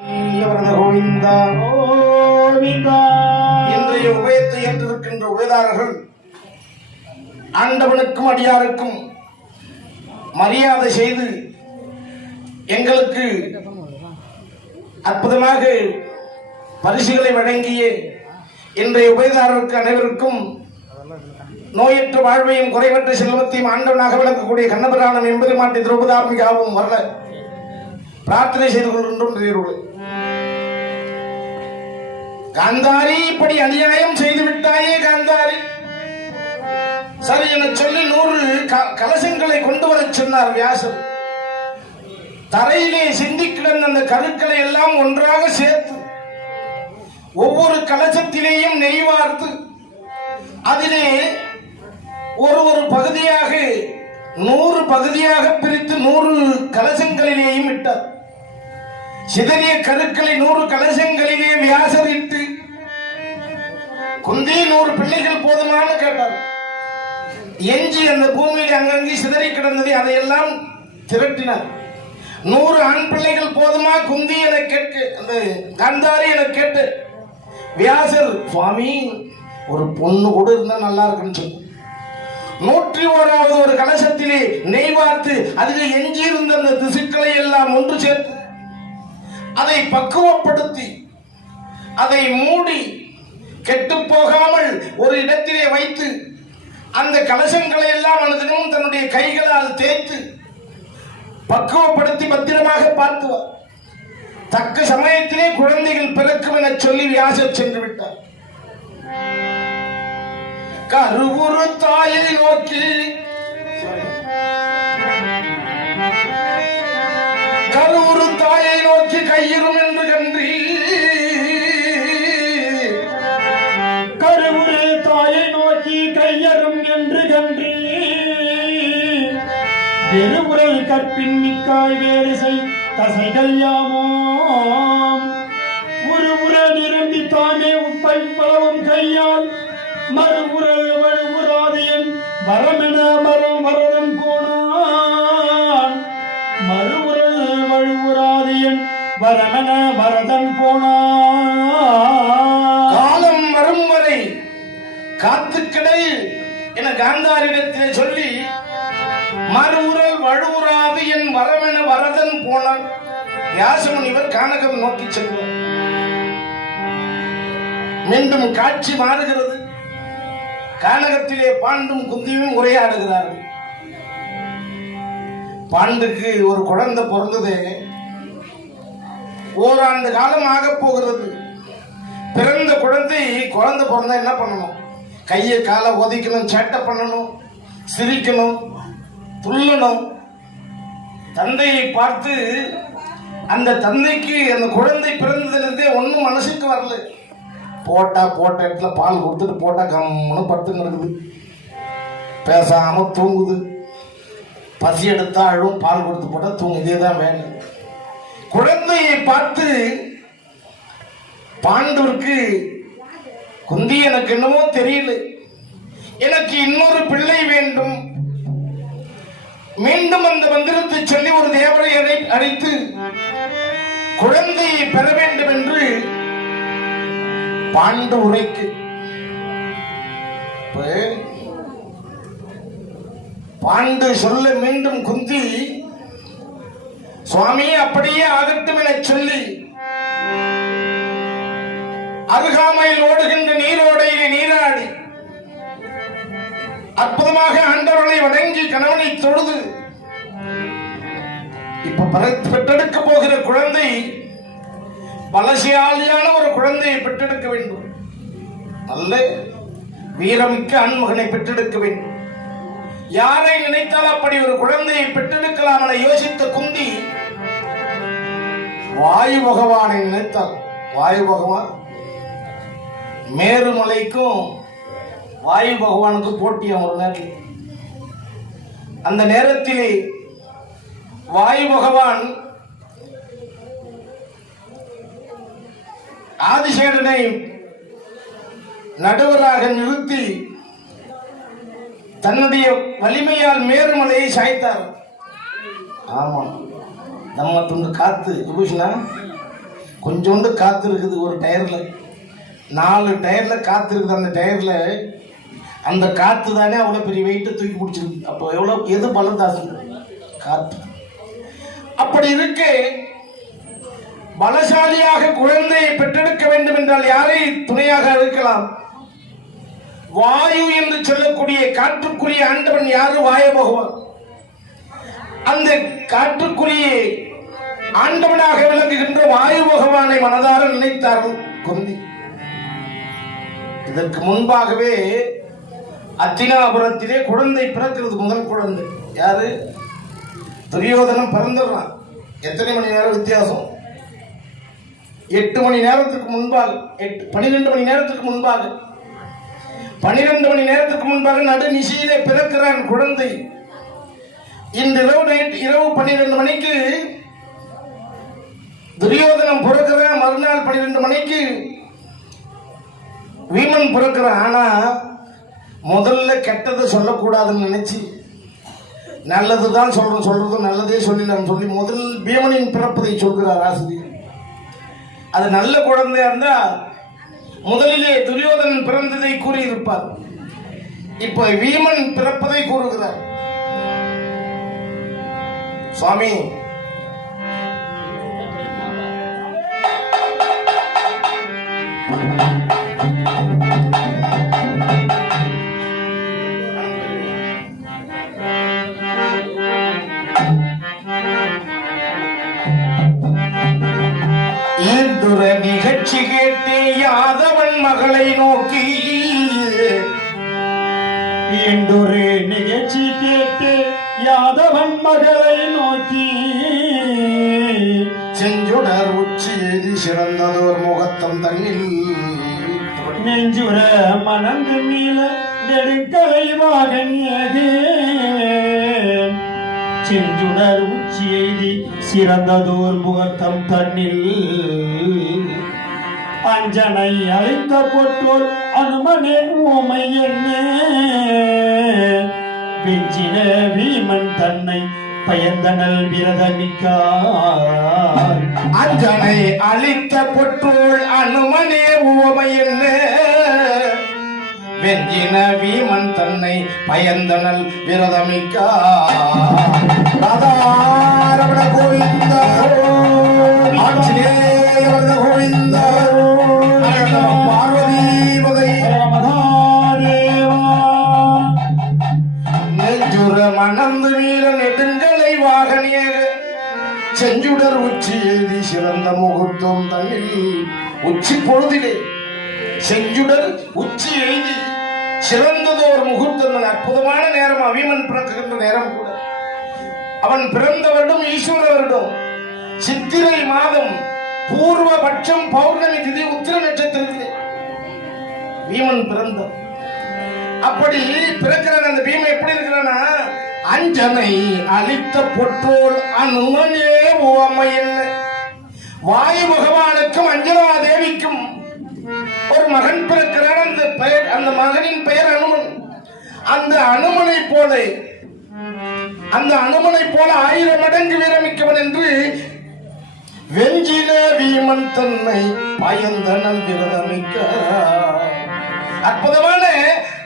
கோவிந்தா கோவிந்தா. இன்றைய உபயத்தை ஏற்றிருக்கின்ற உபயதாரர்கள் ஆண்டவனுக்கும் அடியாருக்கும் மரியாதை செய்து எங்களுக்கு அற்புதமாக பரிசுகளை வழங்கிய இன்றைய உபயதாரருக்கு அனைவருக்கும் நோயற்ற வாழ்வையும் குறைவற்ற செல்வத்தையும் ஆண்டவனாக விளக்கக்கூடிய கண்ணபிராணம் எம்பெருமாட்டி திரௌபதார்மிகாவும் வரல பிரார்த்தனை செய்து கொள்கின்றோம். காந்தாரி, இப்படி அநியாயம் செய்து விட்டாயே காந்தாரி, சரி என சொல்லி 100 கலசங்களை கொண்டு வர சொன்னார் வியாசர். தரையிலே சிந்தி கிடந்த அந்த கருக்களை எல்லாம் ஒன்றாக சேர்த்து ஒவ்வொரு கலசத்திலேயும் நெய் வார்த்து அதிலே ஒரு பகுதியாக 100 பகுதியாக பிரித்து 100 கலசங்களிலேயும் இட்டார். சிதறிய கருக்களை 100 கலசங்களிலே வியாசர் இட்டு குந்தி 100 பிள்ளைகள் போதுமானு கேட்டார். எஞ்சி அந்த பூமியில் அங்கங்கே சிதறி கிடந்ததை அதையெல்லாம் திரட்டினார். 100 ஆண் பிள்ளைகள் போதுமா குந்தி என கேட்க, அந்த காந்தாரி என கேட்டு வியாசர், சுவாமி ஒரு பொண்ணு கூட இருந்தா நல்லா இருக்குன்னு சொல்லி 101வது ஒரு கலசத்திலே நெய் வார்த்து அதில் எஞ்சி இருந்த அந்த திசுக்களை எல்லாம் ஒன்று சேர்த்து அதை பக்குவப்படுத்தி அதை மூடி கெட்டு போகாமல் ஒரு இடத்திலே வைத்து அந்த கலசங்களை எல்லாம் அனுதினமும் தன்னுடைய கைகளால் தேய்த்து பக்குவப்படுத்தி பத்திரமாக பார்த்துவார். தக்க சமயத்திலே குழந்தைகள் பிறக்கும் என சொல்லி வியாசர் சென்று விட்டார். கருவுறு தாயை நோக்கி கருவுறு தாயை நோக்கி கையிரும் என்று கன்றி, கருவுறு தாயை நோக்கி கையரும் என்று கன்றி, வெறுவுரல் கற்பின் மிக்காய் வேறு செய் தசைகள் யாமாம், உருவுற நிரம்பி தாமே உப்பை பலவும் கையால் மறுவுரல் வழுவுராதியன் வரமென மரம் வரதன் போனான், மறுவுரல் வழுவுராதியன் வரமென வரதன் போனான். காலம் வரும் வரை காத்துக்கிடை என காந்தாரிடத்தில் சொல்லி மறுவுரல் வழுவுராது என் வரமென வரதன் போனான். வியாசமுனிவர் கானகம் நோக்கி செல்வார். மீண்டும் காட்சி மாறுகிறது. கானகத்திலே பாண்டும் குந்தியும் உரையாடுகிறார்கள். பாண்டுக்கு ஒரு குழந்தை பிறந்தது. ஓராண்டு காலம் ஆக போகிறது. பிறந்த குழந்தை பிறந்தா என்ன பண்ணணும்? கையை காலை ஒதிக்கணும், சேட்டை பண்ணணும், சிரிக்கணும், துள்ளணும். தந்தையை பார்த்து அந்த தந்தைக்கு அந்த குழந்தை பிறந்ததிலிருந்தே ஒன்றும் மனசுக்கு வரல. போட்ட இடத்துல பால் கொடுத்துட்டு போட்டா கம்முன்னு படுத்துன்னு இருக்குது. பேசாம தூங்குது. பசி எடுத்தா அழும், பால் கொடுத்து போட்டா தூங்கு. இதேதான் வேலை. குழந்தையை பார்த்து பாண்டவருக்கு, குந்தி எனக்கு என்னமோ தெரியல, எனக்கு இன்னொரு பிள்ளை வேண்டும். மீண்டும் அந்த மந்திரத்தை சொல்லி ஒரு தேவரை அழைத்து குழந்தையை பெற வேண்டும் என்று பாண்டு உரைக்கு. பாண்டு சொல்ல மீண்டும் குந்தி, சுவாமி அப்படியே ஆகட்டும் என சொல்லி அருகாமையில் ஓடுகின்ற நீரோடையிலே நீராடி அற்புதமாக ஆண்டவர்களை வணங்கி கணவனை தொழுது இப்ப பெற்றெடுக்க போகிற குழந்தை பலசாலியான ஒரு குழந்தையை பெற்றெடுக்க வேண்டும். நல்ல வீரமிக்க ஆண்மகனை பெற்றெடுக்க வேண்டும். யாரை நினைத்தால் அப்படி ஒரு குழந்தையை பெற்றெடுக்கலாம் என யோசித்த குந்தி வாயு பகவானை நினைத்தால், வாயு பகவான் மேருமலைக்கும் வாயு பகவானுக்கு போட்டிய ஒரு நேரத்தில், அந்த நேரத்திலே வாயு பகவான் ஆதிசேடனை நடுவராக நிறுத்தி தன்னுடைய வலிமையால் மேருமலையை சாய்த்தார். ஆமா, நம்ம துண்டு காத்து விபூஷணா கொஞ்சோண்டு காத்து இருக்குது ஒரு டயர்ல, 4 டயர்ல காத்து இருக்குது. அந்த டயர்ல அந்த காத்து தானே அவ்வளோ பெரிய வெயிட்டை தூக்கி பிடிச்சிருக்கு. அப்போ எவ்வளோ எது பலதாசு? காத்து. அப்படி இருக்கு பலசாலியாக குழந்தையை பெற்றெடுக்க வேண்டும் என்றால் யாரை துணையாக இருக்கலாம்? வாயு என்று சொல்லக்கூடிய காற்றுக்குரிய ஆண்டவன் யாரு? வாயு பகவான். அந்த காற்றுக்குரிய ஆண்டவனாக விளங்குகின்ற வாயு பகவானை மனதார நினைத்தார்கள் குந்தி. இதற்கு முன்பாகவே அத்தினாபுரத்திலே குழந்தை பிறக்கிறது. முதல் குழந்தை யாரு? துரியோதனம் பிறந்துடுறான். எத்தனை மணி நேரம் வித்தியாசம்? 8 மணி நேரத்துக்கு முன்பாக, 12 மணி நேரத்துக்கு முன்பாக, 12 மணி நேரத்துக்கு முன்பாக நடு நிசையிலே பிறக்கிறான் குழந்தை. இன்று இரவு 12 மணிக்கு துரியோதனம் பிறக்கிறான். மறுநாள் 12 மணிக்கு வீமன் பிறக்கிறான். ஆனா முதல்ல கெட்டதை சொல்லக்கூடாதுன்னு நினைச்சு நல்லதுதான் சொல்றதும் நல்லதே சொல்லலாம் சொல்லி முதல் பீமனின் பிறப்பதை சொல்கிறார் ஆசிரியர். அது நல்ல குழந்தையா இருந்தா முதலிலே துரியோதனன் பிறந்ததை கூறியிருப்பார். இப்ப வீமன் பிறப்பதை கூறுகிறார். சுவாமி ஈந்துர நிகழ்ச்சி கேட்டே யாதவன் மகளை நோக்கி, இன்றொரு நிகழ்ச்சி கேட்டு யாதவன் மகளை நோக்கி, செஞ்சுடர் உச்சி எதி சிறந்ததோர் முகத்தம் தன்னில் நெஞ்சுர மணந்து மீள நெடுக்கலை வாகன் செஞ்சுடர் உச்சி எய்தி சிறந்ததோர் முகத்தம் தன்னில் அஞ்சனை அழைத்த பொற்றோர் அனுமனே ஓமை என்ன வெஞ்சின வீமன் தன்னை பயந்தனல் விரதமிக்கார். அஞ்சனை அளித்த பொற்றோள் அனுமனே உவமை என்ன வெஞ்சின வீமன் தன்னை பயந்தனல் விரதமிக்கார். ராதாரமண கோவிந்த ஆஞ்சநேயவர்த கோவிந்த பார்வதி வகை நெஞ்சுர மணந்து வீர நெடுங்கலை வாகனியக செஞ்சுடர் உச்சி எழுதி சிறந்த முகூர்த்தம் தன்னில் உச்சி பொழுதிலே செஞ்சுடர் உச்சி எழுதி சிறந்ததோர் முகூர்த்தம். அற்புதமான நேரம். வீமன் பிறக்குகின்ற நேரம் கூட. அவன் பிறந்த வருடம் ஈஸ்வர வருடம் சித்திரை மாதம் பூர்வபட்சம் பௌர்ணமி திதி உத்திர நட்சத்திரத்திலே வீமன் பிறந்தான். அப்படி பிறக்கிறான். அந்த பீமன் எப்படி இருக்கிறானா, அஞ்சனை அளித்த பொற்றோள் அனுமனே உவமை என்ன. வாயு பகவானுக்கும் அஞ்சனா தேவிக்கும் ஒரு மகன் பிறக்கிறான். அந்த மகனின் பெயர் அனுமன். அந்த அனுமனை போல 1000 மடங்கு வீரமிக்கவன் என்று வெஞ்சின வீமன் தன்னை பயந்தனல் விரதமிக்க. அற்புதமான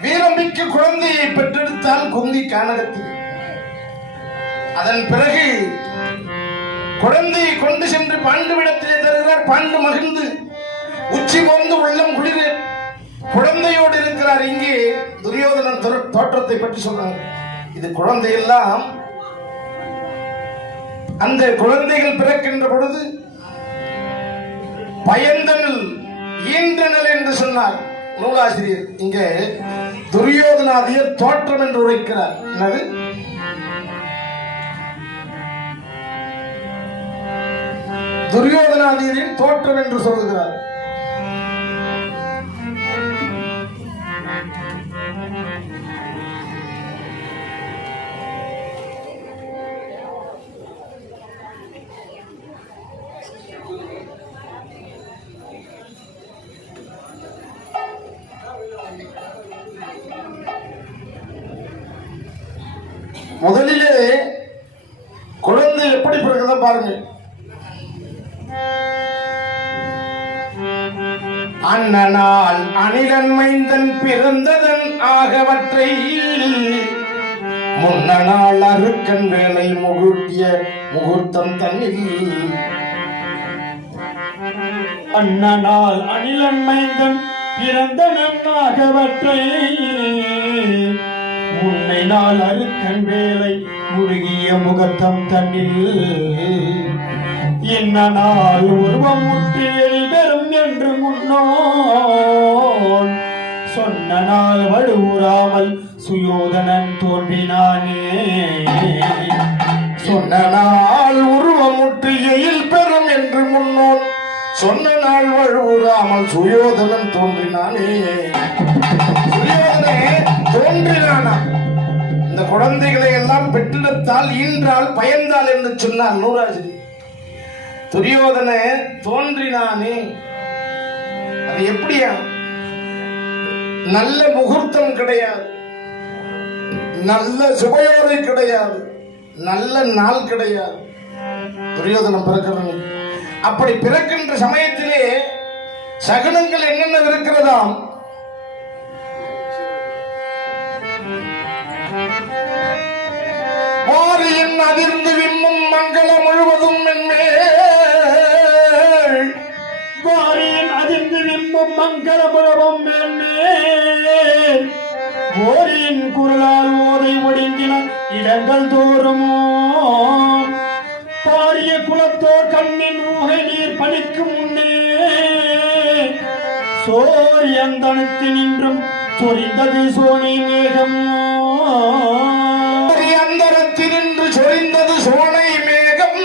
வீரமிக்க குழந்தையை பெற்றெடுத்தால் குந்தி கானகத்தில். அதன் பிறகு குழந்தையை கொண்டு சென்று பாண்டுவிடத்திலே தருகிறார். பாண்டு மகிழ்ந்து உச்சி போர்ந்து உள்ளம் குளிர குழந்தையோடு இருக்கிறார். இங்கே துரியோதனன் தோற்றத்தை பற்றி சொல்றாங்க. இது குழந்தையெல்லாம் அந்த குழந்தைகள் பிறக்கின்ற பொழுது பயந்தனல் ஈன்றனல் என்று சொன்னார் நூலாசிரியர். இங்கே துரியோதனாதியர் தோற்றம் என்று உரைக்கிறார். என்னது? துரியோதனாதியரின் தோற்றம் என்று சொல்லுகிறார். முதலிலே குழந்தை எப்படி பிறகுதான் பாருங்க. அண்ணனால் அணிலன் மைந்தன் பிறந்ததன் ஆகவற்றை முன்னனால் அருக்கன் வேலை முகூட்டிய முகூர்த்தம் தன்னில் அண்ணனால் அணிலன் மைந்தன் பிறந்த நன்னாகவற்றை முன்னை நாள் அருக்கன் வேலை முருகிய முகத்தம் தன்னில் இன்னனால் உருவம் முற்றி எழில்பெறும் என்று முன்னோன் சொன்ன நாள் வலுவுறாமல் சுயோதனன் தோன்றினானே. சொன்ன நாள் உருவமுற்று எயில் பெறும் என்று முன்னோன் சொன்ன நாள் வழுவுறாமல் சுயோதனன் தோன்றினானே. சுயோதனே தோன்றினானா? இந்த குழந்தைகளை எல்லாம் பெற்றெடுத்தால் ஈன்றால் பயந்தால் என்று சொன்னார் நூறாசிரி. துரியோதன தோன்றினானே, அது எப்படியா? நல்ல முகூர்த்தம் கிடையாது, நல்ல சுபயோரை கிடையாது, நல்ல நாள் கிடையாது. துரியோதனம் பிறக்கிறான். அப்படி பிறக்கின்ற சமயத்திலே சகுனங்கள் என்னென்ன இருக்கிறதாம்? வாரியின் அதிர்ந்து விம்மும் மங்களம் முழுவதும் மென்மேல், வாரியின் அதிர்ந்து விம்மும் மங்களபுரவம் மேன்மேல், ஓரியின் குரலால் ஓதை ஒடுங்கின இடங்கள் தோறுமோ, பாரிய குலத்தோர் கண்ணின் ஊகை நீர் பணிக்கும் முன்னே, சோரியந்தனுக்கு நின்றும் சொரிந்தது சோனை மேகம், அந்தரத்தினின்று சொரிந்தது சோனை மேகம்.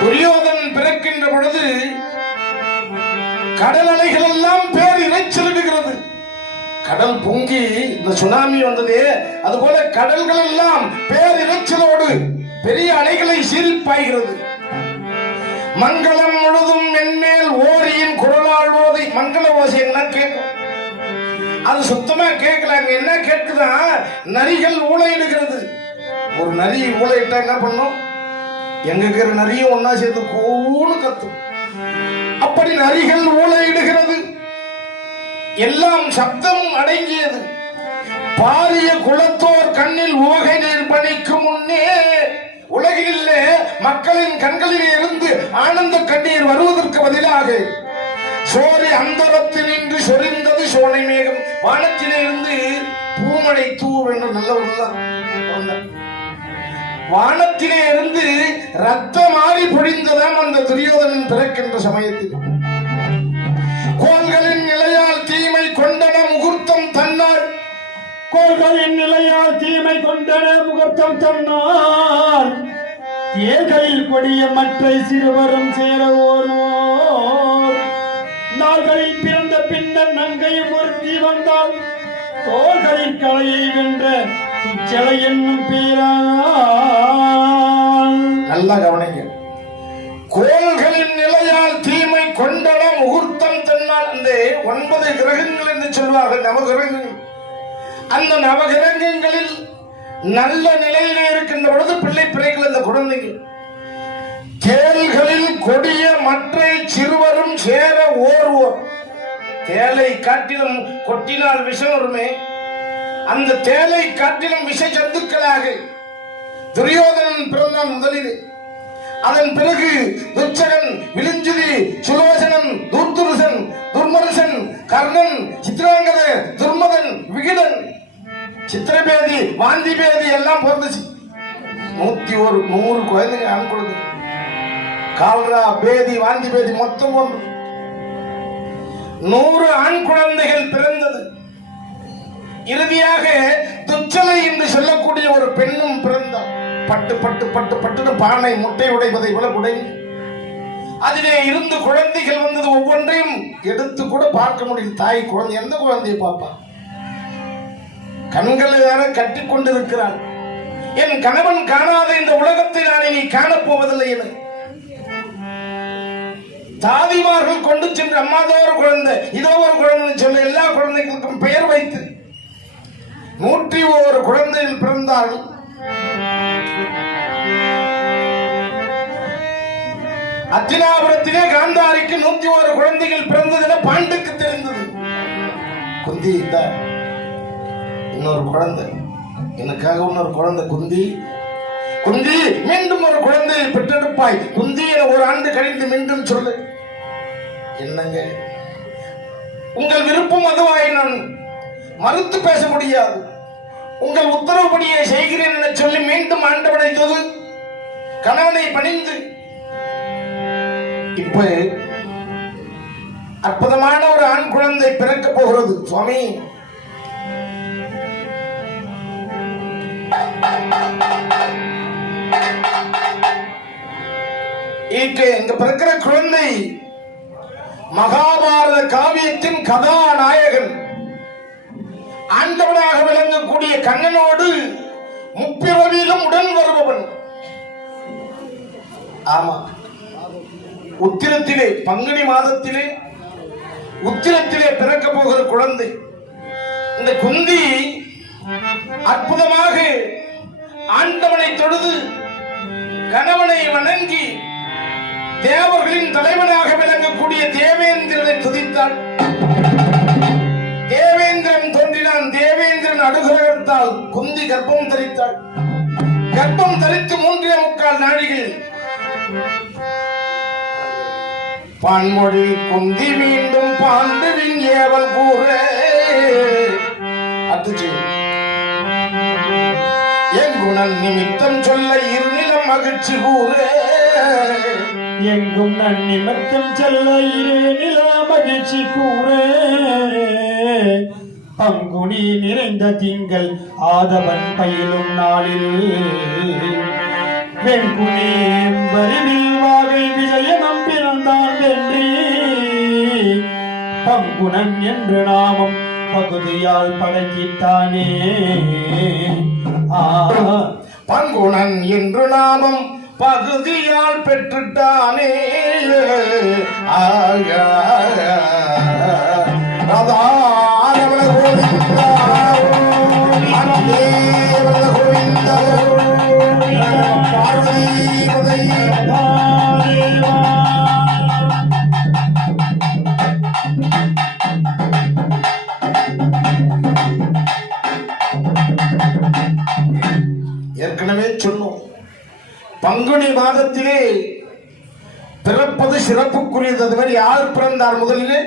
துரியோதன் பிறக்கின்ற பொழுது கடல் அலைகள் எல்லாம் பேர் இறைச்சலிடுகிறது. கடல் பொங்கி இந்த சுனாமி வந்ததே, அதுபோல கடல்கள் எல்லாம் பேர் இறைச்சலோடு பெரிய அலைகளை சீரிப்பாய்கிறது. மங்களம் முழுதும் மென்மேல் ஓரியின் குரலால் ஓதை. மங்கள ஓசை என்ன கேட்கும்? அது சுத்தமா கேட்கலாங்க. என்ன கேட்குதா? நரிகள் ஊளையிடுகிறது. ஒரு நரி ஊளையிட்டா என்ன பண்ணும்? எங்க இருக்கிற நரியும் ஒன்னா சேர்ந்து கூணு கத்தும். அப்படி நரிகள் ஊளையிடுகிறது. எல்லாம் சப்தம் அடங்கியது. பாரிய குலத்தோர் கண்ணில் உவகை நீர் பணிக்கும் முன்னே, உலகில் மக்களின் கண்களிலே இருந்து ஆனந்த கண்ணீர் வருவதற்கு பதிலாக சோரி அந்தரத்தில் நின்று சொரிந்தது சோனை மேகம். வானத்திலே இருந்து பூமழை தூர் என்று நல்லவர்கள் வானத்திலே இருந்து ரத்தமாறி பொழிந்ததாம் அந்த துரியோதனன் பிறக்கின்ற சமயத்தில். கோள்களின் நிலையால் தீமை கொண்டன முகூர்த்தம் தன்னார், கோள்களின் நிலையால் தீமை கொண்டன முகூர்த்தம் தன்னார், தேர்களில் கொடிய மற்றை சிறுவரும் சேர ஓர்வோர், நாள்களில் பிறந்த பின்னர் நங்கையும் ஒருத்தி வந்தால் தோள்களின் கலையை வென்ற துச்சலை என்னும் பேரால். நல்லா கவனிங்க. கோள்களின் நிலையால் தீமை கொண்டன முகூர்த்தம் தன்னால். அந்த 9 கிரகங்கள் என்று சொல்வார்கள், நவகிரகங்கள். அந்த நவகிரகங்களில் நல்ல நிலையிலே இருக்கின்ற பொழுது பிள்ளை பிறைகள் அந்த குழந்தைகள். தேள்களில் கொடிய மற்ற சிறுவரும் சேர ஓர்வோர். தேலை காட்டிலும் கொட்டினால் விஷம் வருமே, அந்த தேலை காட்டிலும் விஷ ஜந்துக்களாக துரியோதனன் பிறந்தான் முதலிலே. அதன் பிறகு துச்சகன், விலிஞ்சுதி, சுலோசனன், துர்துருசன், துர்மருசன், கர்ணன், சித்ராங்கத, துர்மதன், விகிடன், சித்திரபேதி, வாந்திபேதி எல்லாம் பிறந்துச்சு. 100 குழந்தைங்க ஆண் குழந்தை. கால்ரா, பேதி, வாந்திபேதி மொத்தம் 100 ஆண் குழந்தைகள் பிறந்தது. இறுதியாக துச்சலை என்று சொல்லக்கூடிய ஒரு பெண்ணும் பிறந்தார். பட்டு பட்டு பட்டு பட்டு பானை முட்டை உடைவதை விட உடை. அதிலே இருந்து குழந்தைகள் வந்தது. ஒவ்வொன்றையும் எடுத்து கூட பார்க்க முடியும். தாய் குழந்தை எந்த குழந்தையை பாப்பா? கண்களை வேற கட்டி கொண்டிருக்கிறான். என் கணவன் காணாத இந்த உலகத்தை நான் இனி காணப்போவதில்லை என தாதிமார்கள் கொண்டு சென்று அம்மாதோ ஒரு குழந்தை, இதோ ஒரு குழந்தை சொல்ல எல்லா குழந்தைகளுக்கும் பெயர் வைத்து 101 குழந்தைகள் பிறந்தார்கள். அத்தினாபுரத்திலே காந்தாரிக்கு 101 குழந்தைகள் பிறந்ததுல பாண்டுக்கு தெரிந்தது. குந்தி இந்த இன்னொரு குழந்தை, எனக்காக இன்னொரு குழந்தை குந்தி, குந்தி மீண்டும் ஒரு குழந்தையை பெற்றெடுப்பாய், குந்தி என ஒரு ஆண்டு கழிந்து மீண்டும் சொல்லு. என்னங்க உங்கள் விருப்பம் அதுவாய் நான் மறுத்து பேச முடியாது. உங்கள் உத்தரவுப்படியே செய்கிறேன் என சொல்லி மீண்டும் ஆண்டவனை தொழு, கணவனை பணிந்து. இப்ப அற்புதமான ஒரு ஆண் குழந்தை பிறக்க போகிறது சுவாமி. இங்க பிறக்கிற குழந்தை மகாபாரத காவியத்தின் கதாநாயகன், ஆண்டவனாக விளங்கக்கூடிய கண்ணனோடு முப்பிறவியிலும் உடன் வருபவன். ஆமா, உத்திரத்திலே பங்குனி மாதத்திலே உத்திரத்திலே பிறக்க போகிற குழந்தை. இந்த குந்தி அற்புதமாக ஆண்டவனை தொழுது கணவனை வணங்கி தேவர்களின் தலைவனாக விளங்கக்கூடிய தேவேந்திரனை துதித்தாள். தேவேந்திரன் தோன்றினான். தேவேந்திரன் அனுகிரகத்தால் குந்தி கர்ப்பம் தரித்தாள். கர்ப்பம் தரித்து 3.25 நாழிகள் பான்மொழி குந்தி மீண்டும் பாண்டுவின் ஏவல் கூற அத்துச்சு எங்குணன் நிமித்தம் சொல்ல இருநிலம் மகிழ்ச்சி கூற எங்கும் நன் நிமித்தம் செல்ல இருநில மகிழ்ச்சி கூற பங்குனி நிறைந்த திங்கள் ஆதவன் பயிலும் நாளில் வெண்குனி வரிவில் வாகை விஜயனம் பிறந்தான் வென்றி பங்குனன் என்று நாமம் பகுதியால் பழக்கித்தானே. பங்குனன் என்று நாமம் பகுதியால் பெற்றுட்டானே. ஏற்கனவே சொன்னோம், பங்குனி மாதத்திலே பிறப்பது சிறப்புக்குரியது. அது மாதிரி யார் பிறந்தார் முதலிலே?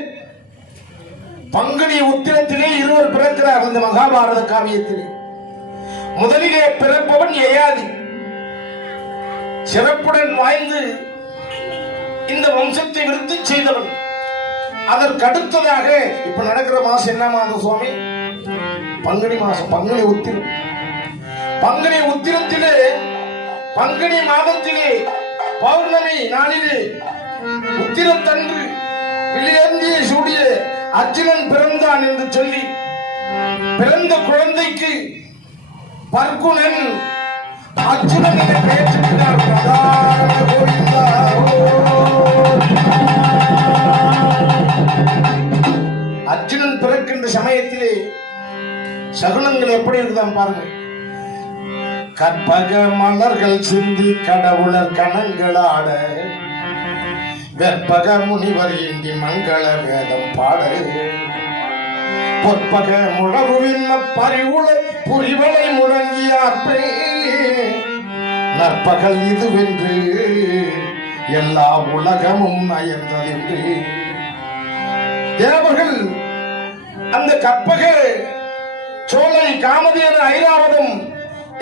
பங்குனி உத்திரத்திலே இருவர் பிறக்கிறார்கள். இந்த மகாபாரத காவியத்திலே முதலிலே பிறப்பவன் யயாதி, சிறப்புடன் வாய்ந்து இந்த வம்சத்தை விருத்தி செய்தவன். அதற்கு அடுத்ததாக இப்ப நடக்கிற மாசம் என்ன மாதம் சுவாமி? பங்குனி மாசம், பங்குனி உத்திரம். பங்குனி உத்திரத்திலே பங்குனி மாதத்திலே பௌர்ணமி நாளிலே உத்திரத்தன்று விலையேந்திய சூடிய அர்ஜுனன் பிறந்தான் என்று சொல்லி பிறந்த குழந்தைக்கு பர்குணன் அர்ஜுனன் என பெயர். அர்ஜுனன் பிறக்கின்ற சமயத்திலே சகுனங்கள் எப்படி இருக்குதான் பாருங்க. கற்பக மலர்கள் சிந்தி கடவுளர் கணங்களாட வெற்பக முனிவர் இன்றி மங்கள வேதம் பாட பொற்பக முழவுவின் பறிவுள புரிவனை முழங்கியாற்றே நற்பகல் இதுவென்று எல்லா உலகமும் நயந்ததென்று தேவர்கள் அந்த கற்பக சோலை காமதேனு ஐராவதம்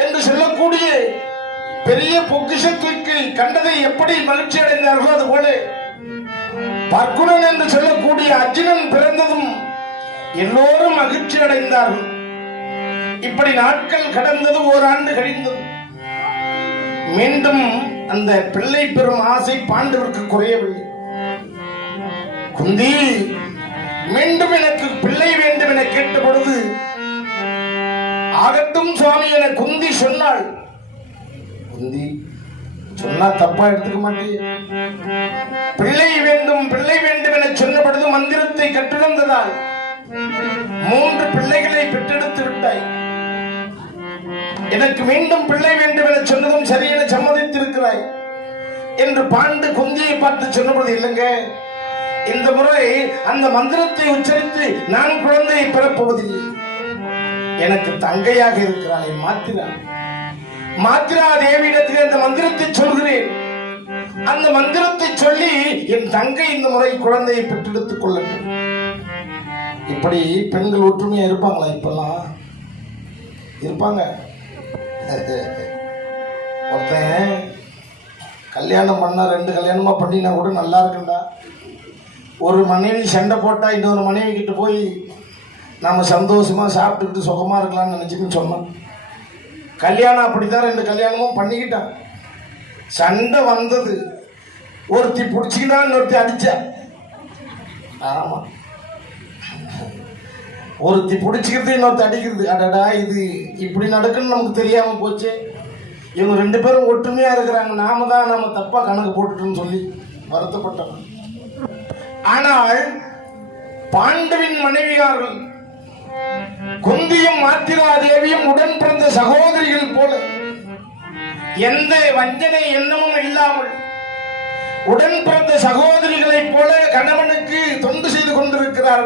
என்று சொல்லக்கூடிய பெரிய பொக்கிஷத்திற்கு கண்டதை எப்படி மகிழ்ச்சி அடைந்தார்களோ அதுபோல பர்குணன் என்று சொல்லக்கூடிய அர்ஜுனன் பிறந்ததும் எல்லோரும் மகிழ்ச்சி அடைந்தார்கள். இப்படி நாட்கள் கடந்தது, ஓராண்டு கழிந்தது. மீண்டும் அந்த பிள்ளை பெறும் ஆசை பாண்டவருக்கு குறையவில்லை. குந்தி மீண்டும் எனக்கு பிள்ளை வேண்டும் என கேட்ட பொழுது ஆகட்டும் சுவாமி என குந்தி சொன்னாள். குந்தி சொன்னா தப்பா எடுத்துக்க மாட்டேன். பிள்ளை வேண்டும் பிள்ளை வேண்டும் என சொன்ன பொழுது மந்திரத்தை கற்றுணர்ந்ததால் 3 பிள்ளைகளை பெற்றெடுத்து விட்டாய். எனக்கு மீண்டும் பிள்ளை வேண்டும் என சொன்னதும் சரியென சம்மதித்திருக்கிறாய். என்று பாண்டு குந்தியை பார்த்து சொன்னபோது, இல்லைங்க, இந்த முறை அந்த மந்திரத்தை உச்சரித்து நான் குழந்தையை பெறப்போவதில்லை. எனக்கு தங்கையாக இருக்கிறாளே மாத்திரா தேவியிடத்தில் அந்த மந்திரத்தை சொல்கிறேன். அந்த மந்திரத்தை சொல்லி என் தங்கை இந்த முறை குழந்தையை பெற்றெடுத்துக் கொள்ளட்டும். இப்படி பெண்கள் ஒற்றுமையா இருப்பாங்களா? இப்பெல்லாம் இருப்பாங்க. ஒருத்தன் கல்யாணம் பண்ணா 2 கல்யாணமா பண்ணினா கூட நல்லா இருக்குண்டா. ஒரு மனைவி சண்டை போட்டா இன்னொரு மனைவி கிட்ட போய் நாம சந்தோஷமா சாப்பிட்டுக்கிட்டு சுகமா இருக்கலாம்னு நினைச்சுன்னு சொன்னோம். கல்யாணம் அப்படித்தான் 2 கல்யாணமும் பண்ணிக்கிட்டான். சண்டை வந்தது, ஒருத்தி பிடிச்சிக்கினா இன்னொருத்தி அடிச்சா. ஆமா, ஒருத்தி பிடிச்சிக்கிறது இன்னொருத்தி அடிக்கிறது. அடடா, இது இப்படி நடக்குன்னு நமக்கு தெரியாம போச்சு. இவங்க 2 பேரும் ஒற்றுமையா இருக்கிறாங்க, நாம தான் நம்ம தப்பா கணக்கு போட்டுட்டோம்னு சொல்லி வருத்தப்பட்டோம். ஆனால் பாண்டுவின் மனைவியார்கள் குந்தியும் மாத்திரா தேவியும் உடன் பிறந்த சகோதரிகள் போல எந்த வஞ்சனை எண்ணமும் இல்லாமல் உடன் பிறந்த சகோதரிகளைப் போல கணவனுக்கு தொண்டு செய்து கொண்டிருக்கிறார்.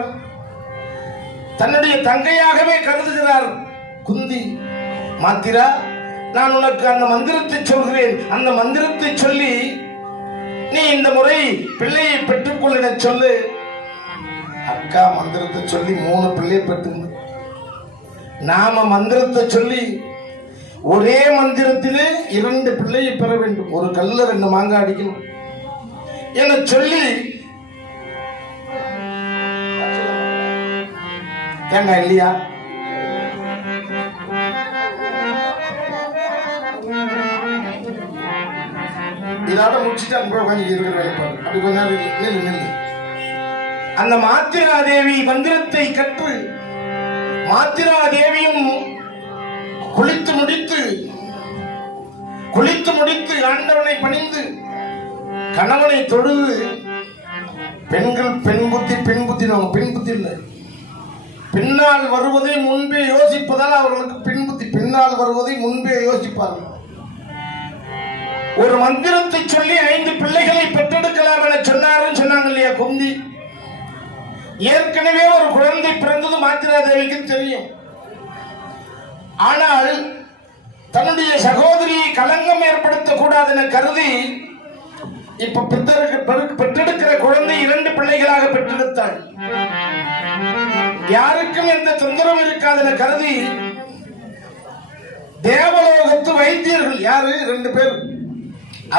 தன்னுடைய தங்கையாகவே கருதுகிறார் குந்தி. மாத்திரா, நான் உனக்கு அந்த மந்திரத்தை சொல்கிறேன். அந்த மந்திரத்தை சொல்லி நீ இந்த முறை பிள்ளையை பெற்றுக்கொள்ள சொல்லு. அக்கா மந்திரத்தை சொல்லி 3 பிள்ளையை பெற்று, நாம மந்திரத்தை சொல்லி ஒரே மந்திரத்திலே 2 பிள்ளையை பெற வேண்டும். ஒரு கல்ல 2 மாங்காய் அடிக்கணும் என சொல்லி தேங்காய் இல்லையா? இதோட முடிச்சுட்டு அங்க உட்காந்து இருக்கிற அப்படி கொஞ்ச நேரம் அந்த மாத்திரா தேவி மந்திரத்தை கற்று மாத்திரா தேவியும் குளித்து முடித்து ஆண்டவனை பணிந்து கணவனை தொழுது. பெண்கள் பெண் புத்தி இல்லை, பின்னால் வருவதை முன்பே யோசிப்பதால் அவர்களுக்கு பெண் புத்தி. பின்னால் வருவதை முன்பே யோசிப்பார்கள். ஒரு மந்திரத்தை சொல்லி 5 பிள்ளைகளை பெற்றெடுக்கலாம் என சொன்னாங்க இல்லையா குந்தி. ஏற்கனவே ஒரு குழந்தை பிறந்தது மாத்திரா தேவிக்கு தெரியும். ஆனால் தன்னுடைய சகோதரியை களங்கம் ஏற்படுத்த கூடாது என கருதி இப்ப பெற்றெடுக்கிற குழந்தை 2 பிள்ளைகளாக பெற்றெடுத்தாள். யாருக்கும் எந்த தொந்தரவும் இருக்காது என கருதி தேவலோகத்து வைத்தியர்கள் யாரு 2 பேர்,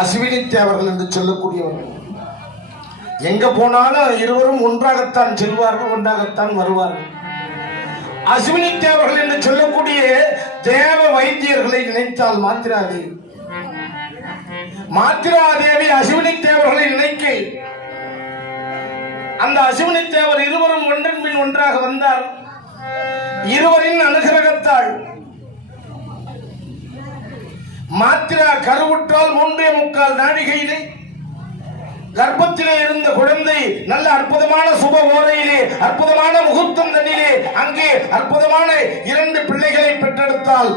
அஸ்வினி தேவர்கள் என்று சொல்லக்கூடியவர்கள். எங்க போனாலும் இருவரும் ஒன்றாகத்தான் செல்வார்கள், ஒன்றாகத்தான் வருவார்கள். அஸ்வினி தேவர்கள் என்று சொல்லக்கூடிய தேவ வைத்தியர்களை நினைத்தால் மாத்திரா தேவி அஸ்வினி தேவர்களை நினைக்க அந்த அஸ்வினி தேவர் இருவரும் ஒன்றன் பின் ஒன்றாக வந்தார். இருவரின் அனுகிரகத்தால் மாத்திரா கருவுற்றால் 3.25 நாழிகையிலே கர்ப்பத்திலே இருந்த குழந்தை நல்ல அற்புதமான சுப ஓரையிலே அற்புதமான முகூர்த்தம் தண்ணிலே அங்கே அற்புதமான 2 பிள்ளைகளை பெற்றெடுத்தால்.